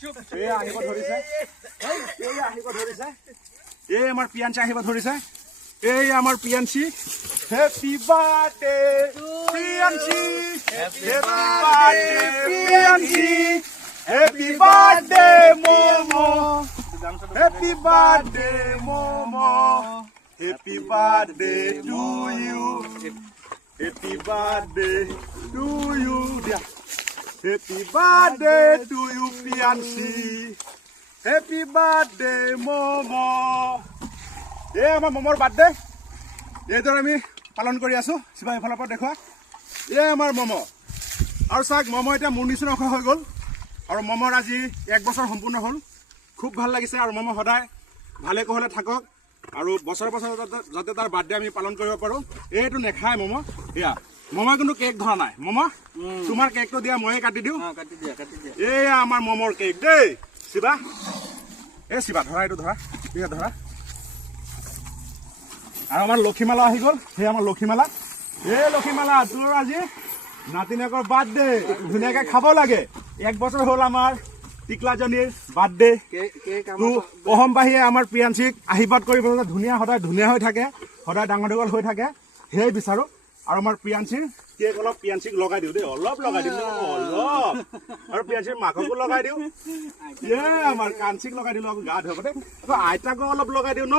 আহিব ধৰিছে এই আমাৰ পিয়াঞ্চি আহিব ধৰিছে এই আমাৰ Piyanchi happy birthday Piyanchi happy birthday Piyanchi happy birthday Momo happy birthday Momo happy birthday to you happy birthday to you dear happy birthday to you Piyanchi happy birthday Momo এই আমাৰ মমৰ বাৰ্থডে এইদৰে আমি পালন কৰি আছো শিৱা এইফালৰ পৰা দেখুৱা এই আমাৰ মমো আৰু চাওক মমো এতিয়া মোৰ নিচিনা হৈ গ'ল আৰু মমৰ আজি 1 বছৰ সম্পূৰ্ণ হ'ল খুব ভাল লাগিছে আৰু মমো সদায় ভালে কুশলে থাকক আৰু বছৰ বছৰ যাতে তাৰ বাৰ্থডে আমি পালন কৰিব পাৰোঁ এইটো নেখায় মমো এয়া মমো কিন্তু কেক ধৰা নাই মমো তোমাৰ কেকটো দিয়া ময়ে কাটি দিওঁ এয়া আমাৰ মমৰ কেক দেই শিৱা এই শিৱা ধৰা এইটো ধৰা ঠিক আছে ধৰা আৰু আমাৰ লক্ষীমালা আহি গ'ল সেই আমাৰ লক্ষীমালা এই লক্ষীমালা তোৰ আজি নাতিনীয়েকৰ বাৰ্থডে ধুনীয়াকে খাব লাগে 1 বছৰ হ'ল আমাৰ টিকলাজনীৰ বাৰ্থডে অসমবাসীয়ে আমাৰ প্ৰিয়াঞ্চিক আশীৰ্বাদ কৰিব ধুনীয়া সদায় ধুনীয়া হৈ থাকে সদায় ডাঙৰ দীঘল হৈ থাকে সেয়াই বিচাৰোঁ আৰু আমাৰ প্ৰিয়াঞ্চিৰ কেক অলপ প্ৰিয়াঞ্চিক লগাই দিওঁ দেই অলপ লগাই দিওঁ অলপ আৰু প্ৰিয়াঞ্চিৰ মাককো লগাই দিওঁ আমাৰ কাঞ্চিক লগাই দিলোঁ আকৌ গা ধুব দেই আকৌ আইতাকো অলপ লগাই দিওঁ ন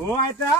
অ আইতা